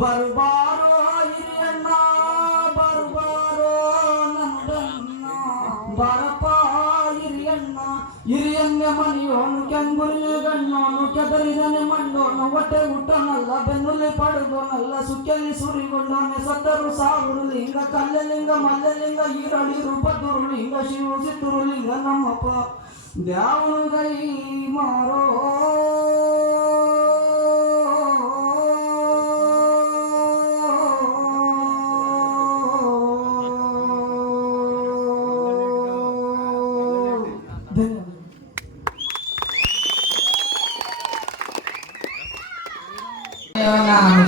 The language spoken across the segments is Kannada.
ಬರುಬಾರೋ ಹಿರಿಯಣ್ಣ ಬರುಬಾರೋ ನಂದಣ್ಣ ಬರಪ ಹಿರಿಯಣ್ಣ ಹಿರಿಯಣ್ಣ ಮನೆಯೋನು ಕೆಂಗುರಿ ಗಣ್ಣೋನು ಕೆದರಿದನೆ ಮಣ್ಣೋನು ಹೊಟ್ಟೆ ಹುಟ್ಟನಲ್ಲ ಬೆನ್ನುಲ್ಲಿ ಪಡೆದೋನಲ್ಲ ಸುಕ್ಕಲ್ಲಿ ಸುರಿಗೊಂಡೋನೆ ಸತ್ತರು ಸಾವಿರು ಲಿಂಗ ಕಲ್ಲಲಿಂಗ ಮಲ್ಲಲಿಂಗ ಈರಳಿ ರೂಪದುರು ಲಿಂಗ ಶಿವ ಸಿತ್ತುರು ಲಿಂಗ ನಮ್ಮಪ್ಪ ದ್ಯಾವನು ಗೈ ಮಾರೋ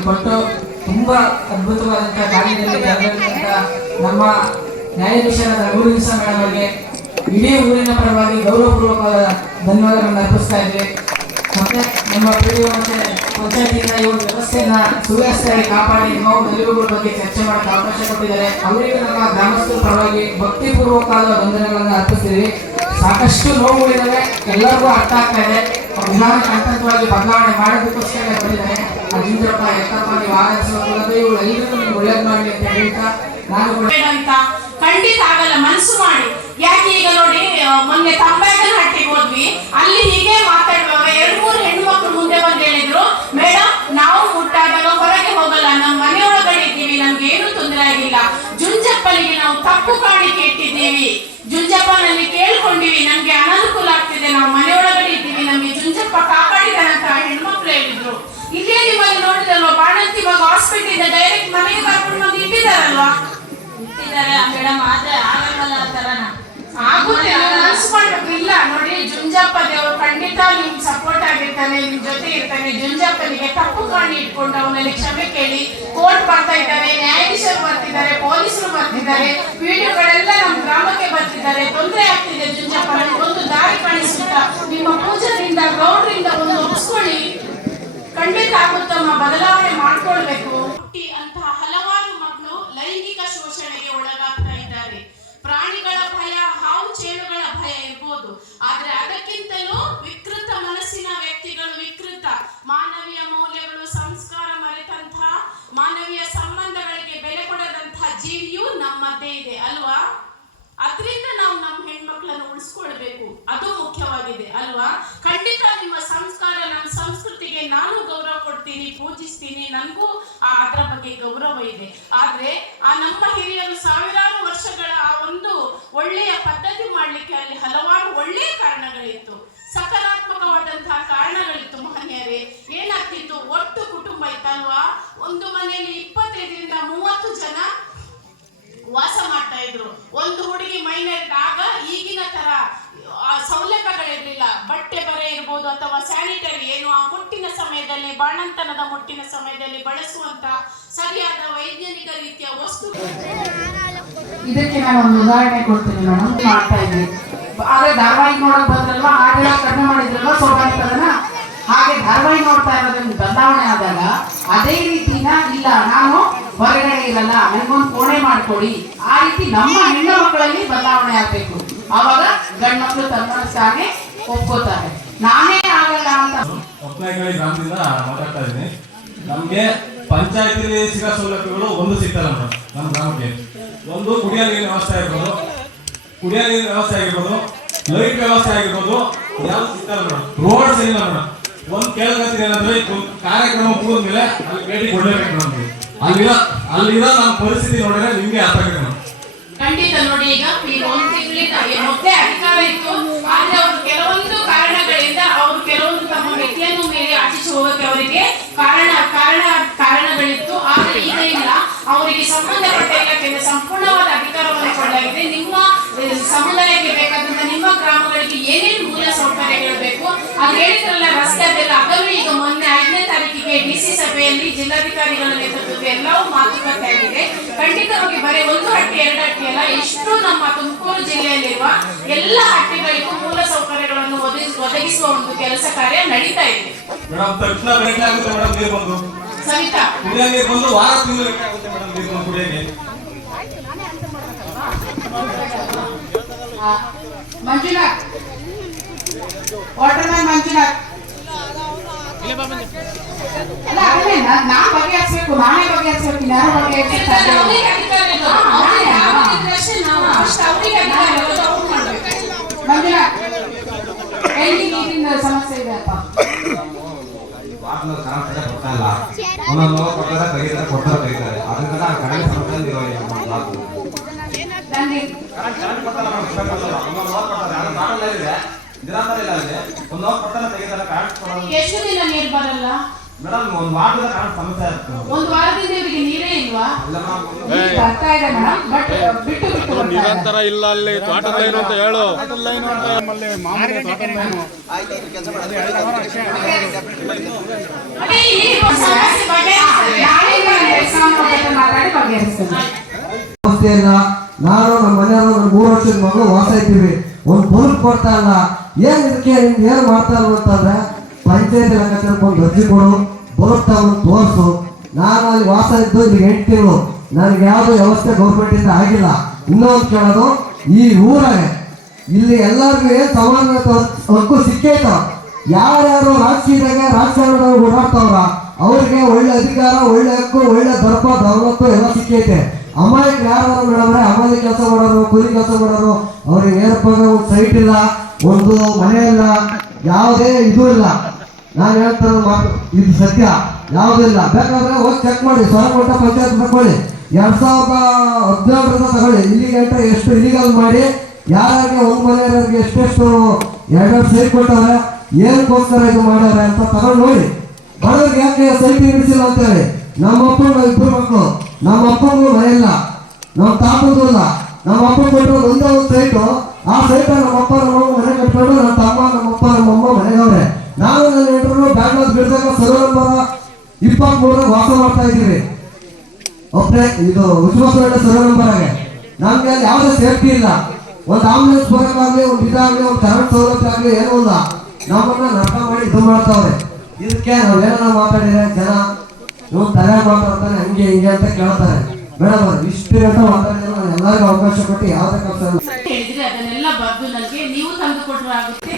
ಕೊಟ್ಟು ತುಂಬಾ ಅದ್ಭುತವಾದಂತಹ ಕಾರ್ಯದಲ್ಲಿ ಪಾಲ್ಗೊಂಡಂತ ನಮ್ಮ ನ್ಯಾಯಾಧೀಶರಾದ ರಘು ದಿವಸ ಮೇಡಮ್ ಅವರಿಗೆ ಇಡೀ ಊರಿನ ಪರವಾಗಿ ಗೌರವಪೂರ್ವಕವಾದ ಧನ್ಯವಾದಗಳನ್ನು ಅರ್ಪಿಸ್ತಾ ಇದ್ವಿ ಮತ್ತೆ ನಮ್ಮ ಪೀಡಿಯೋ ಮತ್ತೆ ಪಂಚಾಯತಿನ ಈ ಒಂದು ವ್ಯವಸ್ಥೆಯನ್ನ ಸುವ್ಯವಸ್ಥೆಯಾಗಿ ಕಾಪಾಡಿ ನಾವು ನಿಲುವುಗಳ ಬಗ್ಗೆ ಚರ್ಚೆ ಮಾಡಕ್ಕೆ ಅವಕಾಶ ಕೊಟ್ಟಿದ್ದಾರೆ. ಅವರಿಗೂ ನಮ್ಮ ಗ್ರಾಮಸ್ಥರ ಪರವಾಗಿ ಭಕ್ತಿಪೂರ್ವಕವಾದ ವಂದನೆಗಳನ್ನು ಅರ್ಪಿಸ್ತೀವಿ ಸಾಕಷ್ಟು ನೋವುಗಳಿದ್ದಾವೆ. ಎಲ್ಲರಿಗೂ ಅರ್ಥ ಆಗ್ತಾ ಇದೆ. ವಿಧಾನ ಹಂತವಾಗಿ ಬದಲಾವಣೆ ಮಾಡೋದಕ್ಕೋಸ್ಕರ ಬಂದಿದ್ದಾರೆ. ಅಜಿಂದ್ರಪ್ಪ ಎತ್ತಪ್ಪ ನೀವು ಆರಿಸುವ ಕುಲದೈವರು ಎಲ್ಲರಿಗೂ ನೀವು ಒಳ್ಳೇದು ಮಾಡಲಿ ಅಂತ ಹೇಳ್ತಾ ನಾನು ಖಂಡಿತ ಆಗಲ್ಲ, ಮನಸ್ಸು ಮಾಡಿ. ಯಾಕೆ ಈಗ ನೋಡಿ ಮೊನ್ನೆ ತಂಬಾಕನ ಹಟ್ಟಿಗೆ ಹೋದ್ವಿ. ಅಲ್ಲಿ ಹೀಗೆ ಮಾತಾಡುವಾಗ ಎರಡು ಮೂರು ಹೆಣ್ಣು ಮಕ್ಕಳು ಮುಂದೆ ಬಂದು ಹೇಳಿದ್ರು ಮೇಡಮ್ ನಾವು ಮುಟ್ಟಾದಾಗ ಹೊರಗೆ ಹೋಗಲ್ಲ ನಮ್ಮ ಮನೆಯೊಳಗಡೆ ಇದ್ದೀವಿ, ನಮ್ಗೆ ಏನು ತೊಂದರೆ ಆಗಿಲ್ಲ. ಜುಂಜಪ್ಪನಿಗೆ ನಾವು ತಪ್ಪು ಕಾಣಿಕೆ ಇಟ್ಟಿದ್ದೀವಿ. ಜುಂಜಪ್ಪನಲ್ಲಿ ಕೇಳ್ಕೊಂಡಿವಿ ನಮ್ಗೆ ಅನಾನುಕೂಲ ಆಗ್ತಿದೆ ನಾವು ಮನೆಯೊಳಗಡೆ ಇದ್ದೀವಿ ನಮ್ಗೆ ಜುಂಜಪ್ಪ ಕಾಪಾಡಿದಾನಂತ ಹೆಣ್ಮಕ್ಳು ಹೇಳಿದ್ರು ಇಲ್ಲೇ ನಿಮ್ಮಲ್ಲಿ ನೋಡಿದಲ್ವಾ ಬಾಣಂತಿ ಮಗ ಹಾಸ್ಪಿಟಲ್ ಇಂದ ಡೈರೆಕ್ಟ್ ಮನೆಗೆ ಇಟ್ಟಿದಾರಲ್ವಾ ಇಟ್ಟಿದ್ದಾರೆ ಮೇಡಮ್ ಆದ್ರೆ ಆಗಲ್ಲ ತರನ? ಆಗುತ್ತೆ ಇಲ್ಲ ನೋಡಿ ಜುಂಜಪ್ಪ ದೇವರು ಖಂಡಿತ ನಿಮ್ ಸಪೋರ್ಟ್ ಆಗಿರ್ತಾನೆ ನಿಮ್ ಜೊತೆ ಇರ್ತಾನೆ. ಜುಂಜಪ್ಪನಿಗೆ ತಪ್ಪು ಕಾಣಿ ಇಟ್ಕೊಂಡು ಅವನಲ್ಲಿ ಕ್ಷಮೆ ಕೇಳಿ ಕೋರ್ಟ್ ಬರ್ತಾ ಇದ್ದಾರೆ ನ್ಯಾಯಾಧೀಶರು ಬರ್ತಿದ್ದಾರೆ ಪೊಲೀಸರು ಬರ್ತಿದ್ದಾರೆ ವಿಡಿಯೋಗಳೆಲ್ಲ ನಮ್ಮ ಗ್ರಾಮಕ್ಕೆ ಬರ್ತಿದ್ದಾರೆ. ತೊಂದರೆ ಆಗ್ತಿದೆ ಜುಂಜಪ್ಪನಿಗೆ ಒಂದು ದಾರಿ ಕಾಣಿಸುತ್ತಾ? ನಿಮ್ಮ ಪೂಜಾರಿಂದ ಗೌಡ್ರಿಂದ ಒಂದು ಒಪ್ಸ್ಕೊಳ್ಳಿ. ಖಂಡಿತ ಆಗುತ್ತಮ್ಮ ಬದಲಾವಣೆ ಮಾಡ್ಕೊಳ್ಬೇಕು. ನಮ್ಮದೇ ಇದೆ, ಅಲ್ವಾ? ಅದರಿಂದ ನಾವು ನಮ್ಮ ಹೆಣ್ಮಕ್ಳನ್ನು ಉಳಿಸ್ಕೊಳ್ಬೇಕು. ಅದು ಮುಖ್ಯವಾಗಿದೆ, ಅಲ್ವಾ? ಖಂಡಿತ ನಿಮ್ಮ ಸಂಸ್ಕಾರ, ನಮ್ಮ ಸಂಸ್ಕೃತಿಗೆ ನಾನು ಗೌರವ ಕೊಡ್ತೀನಿ, ಪೂಜಿಸ್ತೀನಿ. ನನಗೂ ಅದರ ಬಗ್ಗೆ ಗೌರವ ಇದೆ. ಆದ್ರೆ ಆ ನಮ್ಮ ಹಿರಿಯರು ಸಾವಿರಾರು ವರ್ಷಗಳ ಆ ಒಂದು ಒಳ್ಳೆಯ ಪದ್ಧತಿ ಮಾಡ್ಲಿಕ್ಕೆ ಅಲ್ಲಿ ಹಲವಾರು ಒಳ್ಳೆಯ ಕಾರಣಗಳಿತ್ತು. ಸಕಾರಾತ್ಮಕವಾದಂತಹ ಕಾರಣಗಳಿತ್ತು ಮಹನೀಯರೇ. ಏನಾಗ್ತಿತ್ತು? ಒಟ್ಟು ಕುಟುಂಬ ಇತ್ತಲ್ವಾ? ಒಂದು ಮನೆಯಲ್ಲಿ ಇಪ್ಪತ್ತೈದರಿಂದ ಮೂವತ್ತು ಜನ ವಾಸ ಮಾಡ್ತಾ ಇದ್ರು. ಒಂದು ಹುಡುಗಿ ಮೈನರ್ ಆಗ ಈಗಿನ ತರ ಸೌಲಭ್ಯಗಳಿರ್ಲಿಲ್ಲ. ಬಟ್ಟೆ ಬರೆ ಇರ್ಬೋದು ಅಥವಾ ಸ್ಯಾನಿಟರಿ ಏನು, ಆ ಮುಟ್ಟಿನ ಸಮಯದಲ್ಲಿ, ಬಾಣಂತನದ ಮುಟ್ಟಿನ ಸಮಯದಲ್ಲಿ ಬಳಸುವಂತ ಸರಿಯಾದ ವೈಜ್ಞಾನಿಕ ರೀತಿಯ ವಸ್ತು ಇದಕ್ಕೆ ನಾನು ಒಂದು ಉದಾಹರಣೆ ಕೊಡ್ತೀನಿ ಮೇಡಮ್. ಮಾಡ್ತಾ ಇದ್ವಿ ಆದ್ರೆ ಧಾರಾವಾಹಿ ನೋಡಕ್ ಬಂದ್ರಲ್ವಾ? ಹಾಡೆಲ್ಲ ಕಡಿಮೆ ಮಾಡಿದ್ರಲ್ಲ ಸೋಮಾರಿತನ ಹಾಗೆ ಧಾರಾವಾಹಿ ನೋಡ್ತಾ ಇರೋದ್ರಿಂದ ಬದಲಾವಣೆ ಆದಾಗ ಅದೇ ರೀತಿನ ಇಲ್ಲ. ನಾನು ಹೊರಗಡೆ ಇರಲ್ಲ ನನಗೊಂದು ಕೋಣೆ ಮಾಡ್ಕೊಡಿ. ಆ ರೀತಿ ನಮ್ಮ ಹೆಣ್ಣು ಮಕ್ಕಳಲ್ಲಿ ಬದಲಾವಣೆ ಆಗ್ಬೇಕು. ಅವಾಗ ಗಂಡು ಮಕ್ಕಳು ತನ್ನಷ್ಟಾಗೆ ಒಪ್ಕೋತಾರೆ. ನಾನೇ ಆಗಲ್ಲ ಅಂತ. ಗ್ರಾಮದಿಂದ ಮಾತಾಡ್ತಾ ಇದ್ದೀನಿ. ನಮಗೆ ಪಂಚಾಯತಿಲಿ ಸಿಗೋ ಸೌಲಭ್ಯಗಳು ಒಂದು ಸಿಗ್ತಲ್ಲ ಮೇಡಮ್, ನಮ್ಮ ಗ್ರಾಮಕ್ಕೆ. ಒಂದು ಕುಡಿಯೋ ನೀರಿನ ವ್ಯವಸ್ಥೆ ಆಗಿರ್ಬೋದು ಕುಡಿಯೋ ನೀರಿನ ವ್ಯವಸ್ಥೆ ಆಗಿರ್ಬೋದು, ಲೈಟ್ ವ್ಯವಸ್ಥೆ ಆಗಿರ್ಬೋದು, ಯಾವ್ದು ಸಿಗ್ತಲ್ಲ ಮೇಡಮ್ ರೋಡ್ಸ್ ಇಲ್ಲ ಮೇಡಮ್. ಒಂದು ಕೇಳಗತ್ತೀನಿ ಏನಂದ್ರೆ ಕಾರ್ಯಕ್ರಮ ಮುಗಿದ ಮೇಲೆ ಅಲ್ಲಿ ಭೇಟಿ ಕೊಡಬೇಕು ನಮ್ಗೆ. ಅಲ್ಲಿರೋ ಅಲ್ಲಿರೋ ನಮ್ಮ ಪರಿಸ್ಥಿತಿ ನೋಡಿದ್ರೆ ನಿಮ್ಗೆ ಅರ್ಥ ಆಗುತ್ತೆ ಖಂಡಿತ ನೋಡಿ ಈಗ ಈಗ ಒಂದು ತಿಂಗಳಿಂದ ಮೊದಲೇ ಅಧಿಕಾರ ಇತ್ತು, ಆದ್ರೆ ಅವರು ಕೆಲವೊಂದು ಕಾರಣಗಳಿಂದ ಅವರು ಕೆಲವೊಂದು ತಮ್ಮ ವ್ಯಕ್ತಿಯನ್ನು ಮೇಲೆ ಆಚಿಸಿ ಹೋಗಕ್ಕೆ ಅವರಿಗೆ ಕಾರಣ ಕಾರಣ, ಕಾರಣಗಳಿತ್ತು. ಆದ್ರೆ ಈಗ ಇಲ್ಲ. ಅವರಿಗೆ ಸಂಬಂಧಪಟ್ಟ ಇಲಾಖೆಯಿಂದ ಸಂಪೂರ್ಣವಾದ ಅಧಿಕಾರವನ್ನು ಕೊಡಲಾಗಿದೆ. ನಿಮ್ಮ ಸಮುದಾಯಕ್ಕೆ ಬೇಕಾದಂತ ನಿಮ್ಮ ಗ್ರಾಮಗಳಿಗೆ ಏನೇನು ಮೂಲ ಸೌಕರ್ಯಗಳು ಬೇಕು, ಅದು ಹೇಳಿದ್ರಲ್ಲ ರಸ್ತೆ ಅದೆಲ್ಲ ಅದನ್ನು ಈಗ ಮೊನ್ನೆ ಸಭೆಯಲ್ಲಿ ಜಿಲ್ಲಾಧಿಕಾರಿಗಳ ನೇತೃತ್ವದಲ್ಲಿ ಎಲ್ಲವೂ ಮಾತುಕತೆ ಆಗಿದೆ. ಖಂಡಿತವಾಗಿ ಬರೀ ಒಂದು ಹಟ್ಟಿ ಎರಡು ಹಟ್ಟಿ ಅಲ್ಲ ಇಷ್ಟು ನಮ್ಮ ತುಮಕೂರು ಜಿಲ್ಲೆಯಲ್ಲಿರುವ ಎಲ್ಲ ಹಟ್ಟಿಗಳಿಗೂ ಮೂಲ ಸೌಕರ್ಯಗಳನ್ನು ಒದಗಿಸ್- ಒದಗಿಸುವ ಒಂದು ಕೆಲಸ ಕಾರ್ಯ ನಡೀತಾ ಇದೆ. ಮೇಡಮ್ ತಕ್ಷಣ ಭೇಟಿ ಆಗುತ್ತೆ ಮೇಡಮ್ ನೀರು ಬಂದು ಸವಿತಾ? ಕುಡಿಯೋ ನೀರು ಬಂದು ವಾರ ತಿಂಗಳು ಬೇಕಾಗುತ್ತೆ ಮೇಡಮ್ ನೀರು ಬಂದು ಕುಡಿಯೋಕೆ ಮಂಜುನಾಥ್. Water man Manjunath. ಅಲ್ಲ ಅದೇ ನಾ- ನಾ ಬಗೆಹರಿಸ್ಬೇಕು ನಾನೇ ಬಗೆಹರಿಸ್ಬೇಕು ಯಾರು ಬಗೆಹರಿಸ್ಬೇಕು ಯಾಕಂದ್ರೆ ಅವ್ರಿಗೆ ಅಧಿಕಾರ ಇರೋದು. ಅವ್ರಿಗೆ ಯಾವಾಗಿದ್ರೆ ಅಷ್ಟೇ ನಾವು first ಅವ್ರಿಗೆ ಅಧಿಕಾರ ಇರೋದು, ಅವ್ರು ಮಾಡ್ಬೇಕು. ಮಂದಿರ ಎಲ್ಲಿ ನೀರಿನ ಸಮಸ್ಯೆ ಇದೆ ಅಪ್ಪ ವಾಟ್ನ ಕರೆಂಟ್ ಕೊಡ್ತಾ ಇಲ್ಲ ಒಂದೊಂದು ಕೊಡ್ತಾರೆ ತೆಗಿತಾರೆ ಕೊಡ್ತಾರೆ ತೆಗಿತಾರೆ ಅದರಿಂದ ನಾನು ಕಡಿಮೆ ಸಮಸ್ಯೆ ಇರೋ ನಮ್ಮ ಬ್ಲಾಕ್ ನನಗೆ ಕರೆಂಟ್ ಕೊಡ್ತಾರ ಒಂದೊಂದು ಹೋಗ್ ಕೊಡ್ತಾರೆ ಅದು ಬಾಟಲ್ ಇದೆ ನಿರಂತರ ಇಲ್ಲ ಇದೆ ಒಂದು ಹೋಗ್ ಕೊಡ್ತಾರೆ ತೆಗಿತಾರೆ ಕರೆಂಟ್ ಕೊಡೋದು ಎಷ್ಟು ದಿನ ನೀರು ಬರಲ್ಲ ಮೇಡಮ್ ಒಂದು ವಾರದಿಂದ ಕರೆಂಟ್ ಸಮಸ್ಯೆ ಆಗುತ್ತೆ ಒಂದು ವಾರದಿಂದ ಇವರಿಗೆ ನೀರೇ ಇಲ್ವಾ ಇಲ್ಲ ಮೇಡಮ್ ಬರ್ತಾ ಇದೆ ಮೇಡಮ್ ಬಟ್ ಬಿಟ್ಟು ಬಿಟ್ಟು ಬರ್ತಾ ಇದೆ. ನಿರಂತರ ಇಲ್ಲ ಅಲ್ಲಿ ವಾಟರ್ ಲೈನ್ ಅಂತ ಹೇಳು. ನಾಳೆಯಿಂದ ನಾನು ಎಕ್ಸಾಮ್ ಜೊತೆ ಮಾತಾಡಿ ಬಗೆಹರಿಸ್ತೇನೆ ಅವಸ್ಥೆ ನಾನು ನಮ್ಮ ಮನೆಯವರು ಮೂರು ವರ್ಷದ ಮಗಳು ವಾಸ ಇದ್ದೀವಿ ಒಂದು ಬಲ್ಬ್ ಕೊಡ್ತಾ ಇಲ್ಲ. ಏನ್ ಇದಕ್ಕೆ ನಿಮ್ಗೆ ಏನು ಮಾಡ್ತಾ ಇಲ್ಲ ಅಂತಂದ್ರೆ ಪಂಚಾಯತ್ ಲೆಕ್ಕಾಚಾರಕ್ಕೆ ಒಂದು ಅರ್ಜಿ ಕೊಡು ತಗೊಂಡು ತೋರಿಸು. ನಾನು ಅಲ್ಲಿ ವಾಸ ಇದ್ದು ಇಲ್ಲಿ ತಿಂಗಳು ನನಗೆ ಯಾವುದು ವ್ಯವಸ್ಥೆ ಗೌರ್ಮೆಂಟ್ ಇಂದ ಆಗಿಲ್ಲ. ಇನ್ನೊಂದು ಕೇಳೋದು, ಈ ಊರಾಗೆ ಇಲ್ಲಿ ಎಲ್ಲರಿಗೂ ಏನು ಸಮಾನ ಹಕ್ಕು ಸಿಕ್ಕೈತ? ಯಾರ್ಯಾರು ರಾಜಕೀಯದಾಗ ರಾಜಕಾರಣದಾಗ ಓಡಾಡ್ತಾವ್ರ? ಅವ್ರಿಗೆ ಒಳ್ಳೆ ಅಧಿಕಾರ, ಒಳ್ಳೆ ಹಕ್ಕು, ಒಳ್ಳೆ ದರ್ಪ ದೌಲತ್ತು ಎಲ್ಲ ಸಿಕ್ಕೈತೆ. ಅಮಾಯಕ ಯಾರು ಮೇಡಮ್ರೆ? ಅಮಾಲಿ ಕೆಲಸ ಮಾಡೋರು, ಕೂಲಿ ಕೆಲಸ ಮಾಡೋರು. ಅವ್ರಿಗೆ ಏನಪ್ಪ ಒಂದು ಸೈಟ್ ಇಲ್ಲ, ಒಂದು ಮನೆ ಇಲ್ಲ, ಯಾವುದೇ ಇದು ಇಲ್ಲ. ನಾನು ಹೇಳ್ತಾರ ಮಾತು, ಇದು ಸತ್ಯ. ಯಾವುದಿಲ್ಲ ಬೇಕಾದ್ರೆ ಹೋಗಿ ಚೆಕ್ ಮಾಡಿ ಸ್ವರಮಟ್ಟ ಪಂಚಾಯತ್ ತಗೊಳ್ಳಿ ಎರಡ್ ಸಾವಿರದ ಹದಿನೇಳರಿಂದ ತಗೊಳ್ಳಿ. ಇಲ್ಲಿಗೆ ಗಂಟೆ ಎಷ್ಟು ಇಲಿಗಲ್ ಮಾಡಿ ಯಾರಿಗೆ ಒಂದು ಮನೆಯವರಿಗೆ ಎಷ್ಟೆಷ್ಟು ಎರಡೆರಡು ಸೈಟ್ ಕೊಟ್ಟವ್ರೆ ಏನಕ್ಕೋಸ್ಕರ ಇದು ಮಾಡ್ಯಾರ ಅಂತ ತಗೊಂಡು ನೋಡಿ. ಬಡವ್ರಿಗೆ ಯಾಕೆ ಸೈಟ್ ಇರಿಸಿಲ್ಲ ಅಂತಾರೆ. ನಮ್ಮ ಅಪ್ಪನ ಇಬ್ಬರು ಮಕ್ಕಳು. ನಮ್ಮ ಅಪ್ಪನಿಗೂ ಮನೆ ಇಲ್ಲ. ನಮ್ಮ ತಾತಂದು ಇಲ್ಲ. ನಮ್ಮ ಅಪ್ಪ ಕೊಟ್ಟರು ಒಂದೇ ಒಂದು ಸೈಟು, ಆ ಸೈಟ್ ನಮ್ಮ ಅಪ್ಪ, ನಮ್ಮ ಮನೆ ಕಟ್ಕೊಂಡು ನಮ್ಮ ತಮ್ಮ, ನಮ್ಮ ಅಪ್ಪ, ನಮ್ಮ ಅಮ್ಮ ಮನೆಗವ್ರೆ. ನಾನು ನನ್ನ ಹೆಂಡರು ಬ್ಯಾಂಗ್ಳೂರ್ ಬಿಡ್ದಾಗ ಸರ್ವ ನಂಬರ್ ಇಪ್ಪತ್ಮೂರರ ವಾಸ ಮಾಡ್ತಾ ಇದ್ದೀವಿ. ಒಬ್ಬರೇ ಇದು ಉಚಿತ ಸರ್ವ ನಂಬರ್ ಆಗಿ ನಮ್ಗೆ ಅಲ್ಲಿ ಯಾವುದೇ ಸೇಫ್ಟಿ ಇಲ್ಲ. ಒಂದು ಆಂಬುಲೆನ್ಸ್ ಬರೋಕ್ಕಾಗಲಿ, ಒಂದು ಇದಾಗಲಿ, ಒಂದು ಕರೆಂಟ್ ಸೌಲಭ್ಯ ಆಗಲಿ ಏನೂ ಇಲ್ಲ. ನಮ್ಮನ್ನ ನರಕ ಮಾಡಿ ಇದು ಮಾಡ್ತಾವ್ರೆ. ಇದಕ್ಕೆ ನಾವೇನೋ ಮಾತಾಡಿದ್ರೆ ಜನ ಇವ್ ತಲೆ ಮಾತಾಡ್ತಾನೆ ಹಂಗೆ ಹಿಂಗೆ ಅಂತ ಕೇಳ್ತಾರೆ. ಮೇಡಮ್ ಅವ್ರು ಇಷ್ಟು ಗಂಟೆ ಮಾತಾಡಿದ್ರೆ ನಾನು ಎಲ್ಲರಿಗೂ ಅವಕಾಶ ಕೊಟ್ಟು ಯಾವುದೇ ಕೆಲಸ ಅದನ್ನೆಲ್ಲ ಬರ್ದು ನನಗೆ ನೀವು ತಂದು ಕೊಟ್ಟರೆ ಆಗುತ್ತೆ.